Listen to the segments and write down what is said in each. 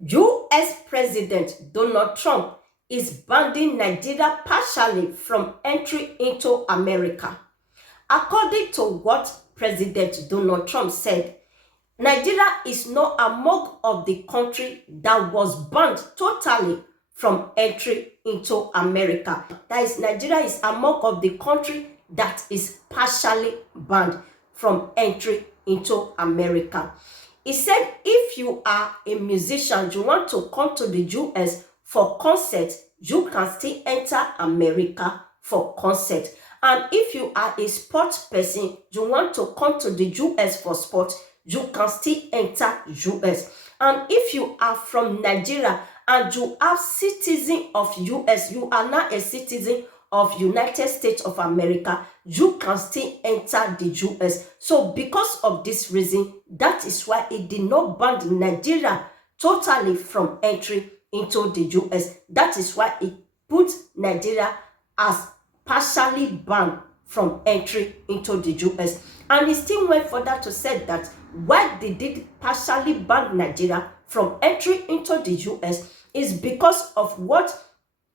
US President Donald Trump is banning Nigeria partially from entry into America. According to what President Donald Trump said, Nigeria is not among of the country that was banned totally from entry into America. That is, Nigeria is among of the country that is partially banned from entry into America. He said if you are a musician, you want to come to the US for concert, you can still enter America for concert. And if you are a sports person, you want to come to the US for sport, you can still enter US. And if you are from Nigeria and you are citizen of US, you are not a citizen of United States of America, you can still enter the US. So because of this reason, that is why it did not ban Nigeria totally from entry into the US. That is why it put Nigeria as partially banned from entry into the US. And he still went further to say that why they did partially ban Nigeria from entry into the US is because of what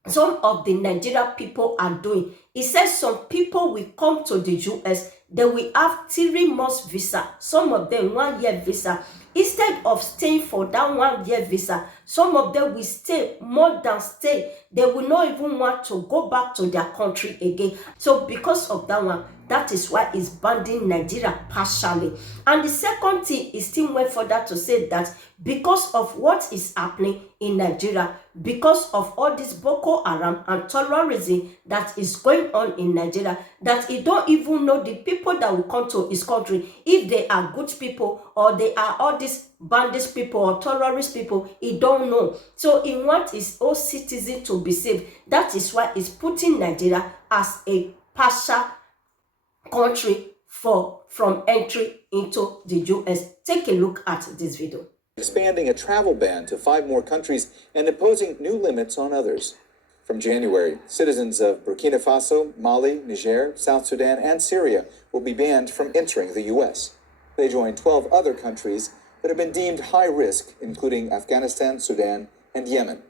some of the Nigeria people are doing. He says some people will come to the US, they will have 3 months visa, some of them 1 year visa. Instead of staying for that 1 year visa, some of them will stay more than stay. They will not even want to go back to their country again. So because of that one, that is why it's banning Nigeria partially. And the second thing is still went further to say that because of what is happening in Nigeria, because of all this Boko Haram and terrorism that is going on in Nigeria, that he don't even know the people that will come to his country, if they are good people or they are all these bandits people or terrorist people, he don't know. So he wants his own citizen to be safe. That is why he's putting Nigeria as a partial country from entry into the US. Take a look at this video. Expanding a travel ban to 5 more countries and imposing new limits on others. From January, citizens of Burkina Faso, Mali, Niger, South Sudan, and Syria will be banned from entering the U.S. They join 12 other countries that have been deemed high risk, including Afghanistan, Sudan, and Yemen.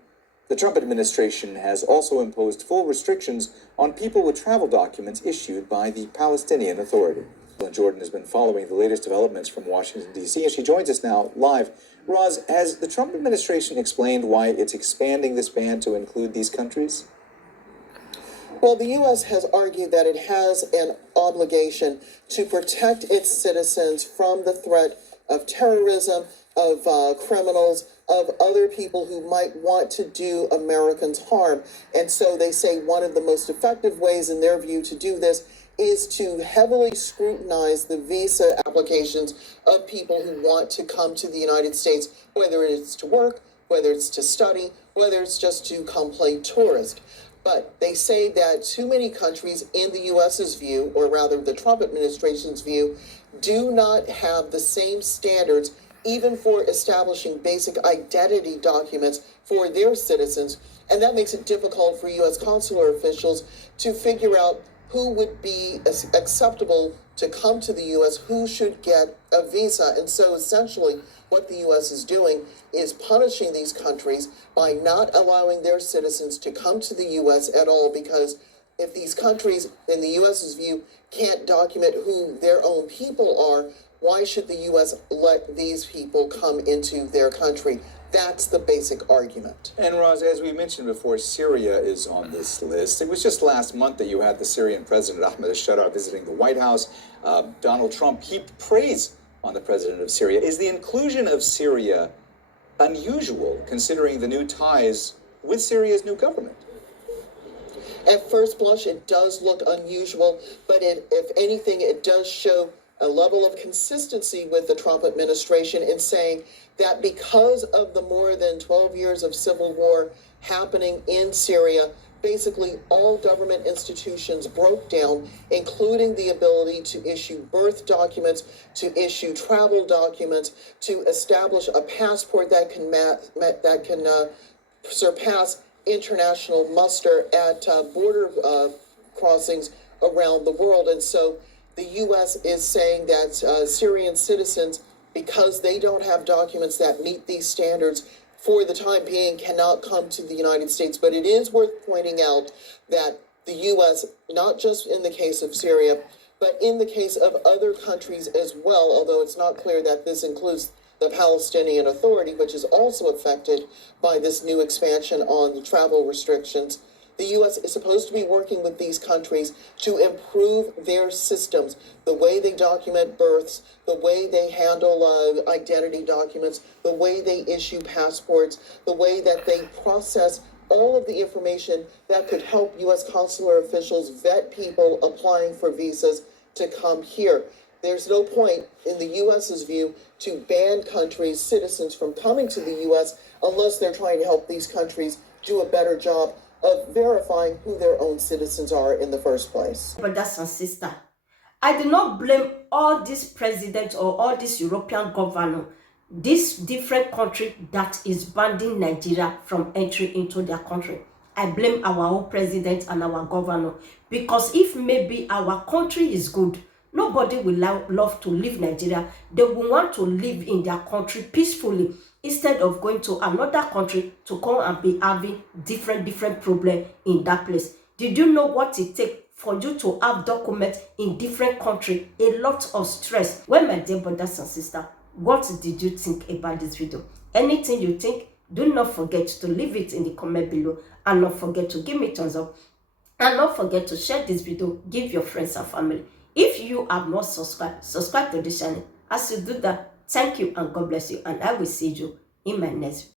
The Trump administration has also imposed full restrictions on people with travel documents issued by the Palestinian Authority. Jordan has been following the latest developments from Washington, D.C., and she joins us now live. Roz, has the Trump administration explained why it's expanding this ban to include these countries? Well, the U.S. has argued that it has an obligation to protect its citizens from the threat of terrorism, of criminals, of other people who might want to do Americans harm. And so they say one of the most effective ways, in their view, to do this is to heavily scrutinize the visa applications of people who want to come to the United States, whether it's to work, whether it's to study, whether it's just to come play tourist. But they say that too many countries, in the U.S.'s view, or rather the Trump administration's view, do not have the same standards even for establishing basic identity documents for their citizens. And that makes it difficult for U.S. consular officials to figure out who would be acceptable to come to the U.S., who should get a visa. And so essentially what the U.S. is doing is punishing these countries by not allowing their citizens to come to the U.S. at all, because if these countries, in the U.S.'s view, can't document who their own people are, why should the U.S. let these people come into their country? That's the basic argument. And Roz, as we mentioned before, Syria is on this list. It was just last month that you had the Syrian President Ahmed al-Sharaa visiting the White House. Donald Trump heaped praise on the president of Syria. Is the inclusion of Syria unusual, considering the new ties with Syria's new government? At first blush, it does look unusual, but if anything, it does show a level of consistency with the Trump administration in saying that because of the more than 12 years of civil war happening in Syria, basically all government institutions broke down, including the ability to issue birth documents, to issue travel documents, to establish a passport that can surpass international muster at border crossings around the world. And so the U.S. is saying that Syrian citizens, because they don't have documents that meet these standards, for the time being, cannot come to the United States. But it is worth pointing out that the U.S., not just in the case of Syria, but in the case of other countries as well, although it's not clear that this includes the Palestinian Authority, which is also affected by this new expansion on the travel restrictions. The U.S. is supposed to be working with these countries to improve their systems, the way they document births, the way they handle identity documents, the way they issue passports, the way that they process all of the information that could help U.S. consular officials vet people applying for visas to come here. There's no point, in the U.S.'s view, to ban countries' citizens from coming to the U.S. unless they're trying to help these countries do a better job of verifying who their own citizens are in the first place. Brothers and sisters, I do not blame all these presidents or all these European governors, this different country that is banning Nigeria from entry into their country. I blame our own president and our governor, because if maybe our country is good, nobody will love to leave Nigeria. They will want to live in their country peacefully instead of going to another country to come and be having different problems in that place. Did you know what it takes for you to have documents in different countries? A lot of stress. Well, my dear brothers and sisters, what did you think about this video? Anything you think, do not forget to leave it in the comment below, and not forget to give me thumbs up, and not forget to share this video, give your friends and family. If you have not subscribed, subscribe to this channel. As you do that, thank you and God bless you, and I will see you in my next video.